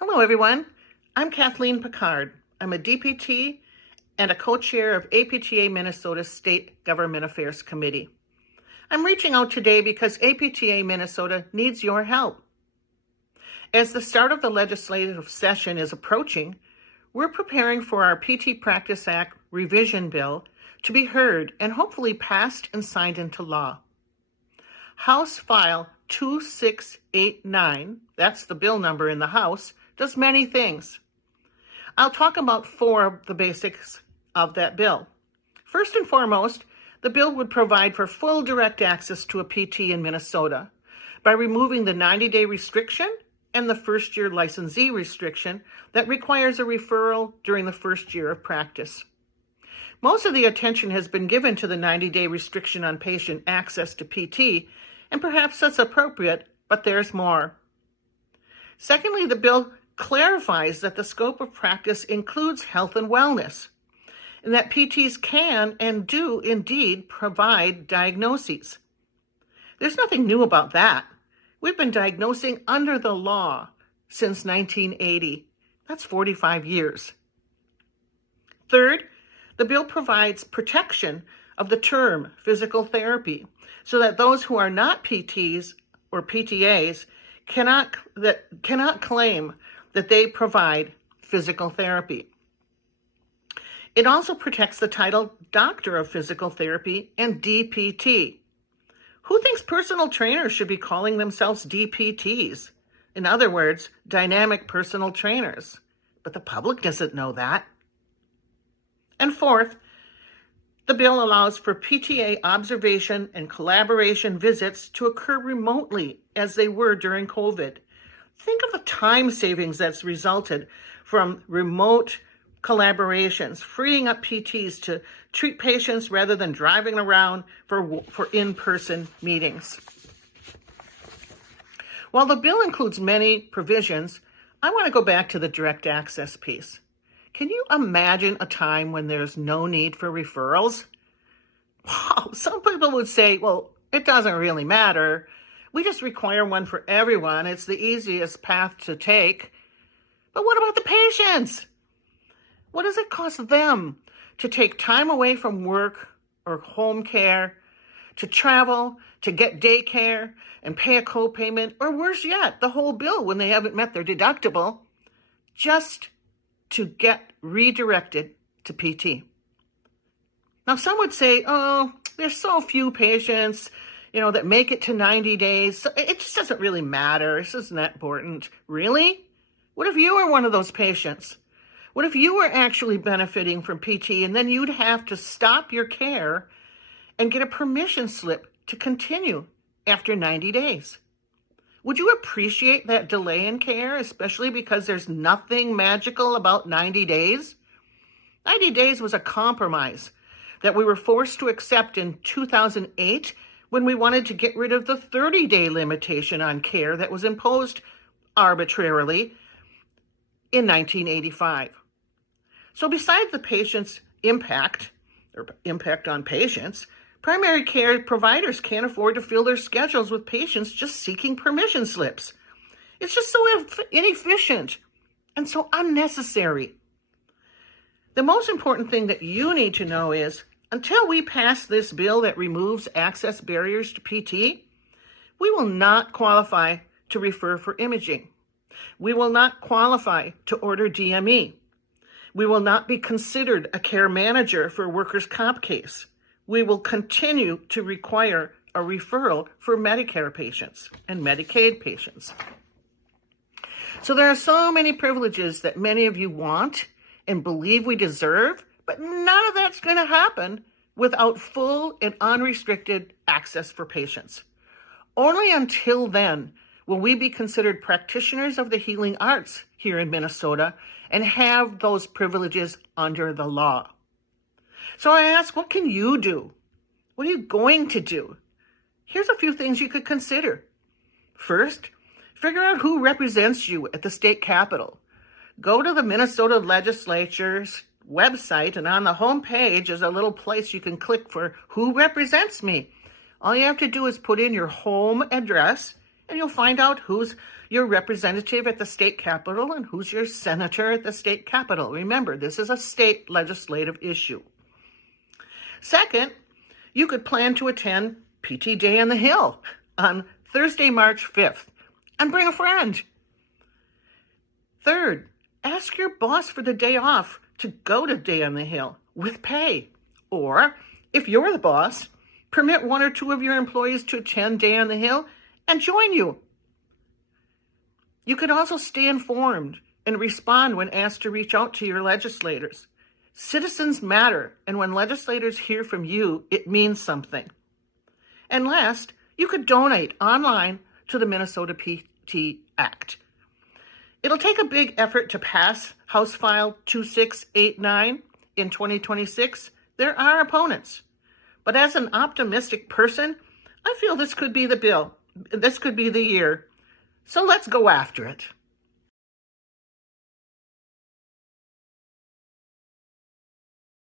Hello, everyone. I'm Kathleen Picard. I'm a DPT and a co-chair of APTA Minnesota's State Government Affairs Committee. I'm reaching out today because APTA Minnesota needs your help. As the start of the legislative session is approaching, we're preparing for our PT Practice Act revision bill to be heard and hopefully passed and signed into law. House File 2689, that's the bill number in the House, does many things. I'll talk about four of the basics of that bill. First and foremost, the bill would provide for full direct access to a PT in Minnesota by removing the 90-day restriction and the first-year licensee restriction that requires a referral during the first year of practice. Most of the attention has been given to the 90-day restriction on patient access to PT, and perhaps that's appropriate, but there's more. Secondly, the bill clarifies that the scope of practice includes health and wellness, and that PTs can and do indeed provide diagnoses. There's nothing new about that. We've been diagnosing under the law since 1980. That's 45 years. Third, the bill provides protection of the term physical therapy so that those who are not PTs or PTAs cannot claim that they provide physical therapy. It also protects the title Doctor of Physical Therapy and DPT. Who thinks personal trainers should be calling themselves DPTs? In other words, dynamic personal trainers. But the public doesn't know that. And fourth, the bill allows for PTA observation and collaboration visits to occur remotely as they were during COVID. Think of the time savings that's resulted from remote collaborations, freeing up PTs to treat patients rather than driving around for in-person meetings. While the bill includes many provisions, I want to go back to the direct access piece. Can you imagine a time when there's no need for referrals? Wow, some people would say, well, it doesn't really matter. We just require one for everyone. It's the easiest path to take. But what about the patients? What does it cost them to take time away from work or home care, to travel, to get daycare, and pay a co-payment, or worse yet, the whole bill when they haven't met their deductible, just to get redirected to PT? Now, some would say, oh, there's so few patients, that make it to 90 days. So it just doesn't really matter. This isn't that important. Really? What if you were one of those patients? What if you were actually benefiting from PT and then you'd have to stop your care and get a permission slip to continue after 90 days? Would you appreciate that delay in care, especially because there's nothing magical about 90 days? 90 days was a compromise that we were forced to accept in 2008 when we wanted to get rid of the 30-day limitation on care that was imposed arbitrarily in 1985. So besides the patient's impact on patients, primary care providers can't afford to fill their schedules with patients just seeking permission slips. It's just so inefficient and so unnecessary. The most important thing that you need to know is, until we pass this bill that removes access barriers to PT, we will not qualify to refer for imaging. We will not qualify to order DME. We will not be considered a care manager for a workers' comp case. We will continue to require a referral for Medicare patients and Medicaid patients. So there are so many privileges that many of you want and believe we deserve, but none of that's going to happen without full and unrestricted access for patients. Only until then will we be considered practitioners of the healing arts here in Minnesota and have those privileges under the law. So I ask, what can you do? What are you going to do? Here's a few things you could consider. First, figure out who represents you at the state capitol. Go to the Minnesota legislature's website, and on the home page is a little place you can click for who represents me. All you have to do is put in your home address and you'll find out who's your representative at the state capitol and who's your senator at the state capitol. Remember, this is a state legislative issue. Second, you could plan to attend PT Day on the Hill on Thursday, March 5th, and bring a friend. Third, ask your boss for the day off to go to Day on the Hill with pay. Or, if you're the boss, permit one or two of your employees to attend Day on the Hill and join you. You could also stay informed and respond when asked to reach out to your legislators. Citizens matter, and when legislators hear from you, it means something. And last, you could donate online to the Minnesota PT Act. It'll take a big effort to pass House File 2689 in 2026. There are opponents. But as an optimistic person, I feel this could be the bill. This could be the year. So let's go after it.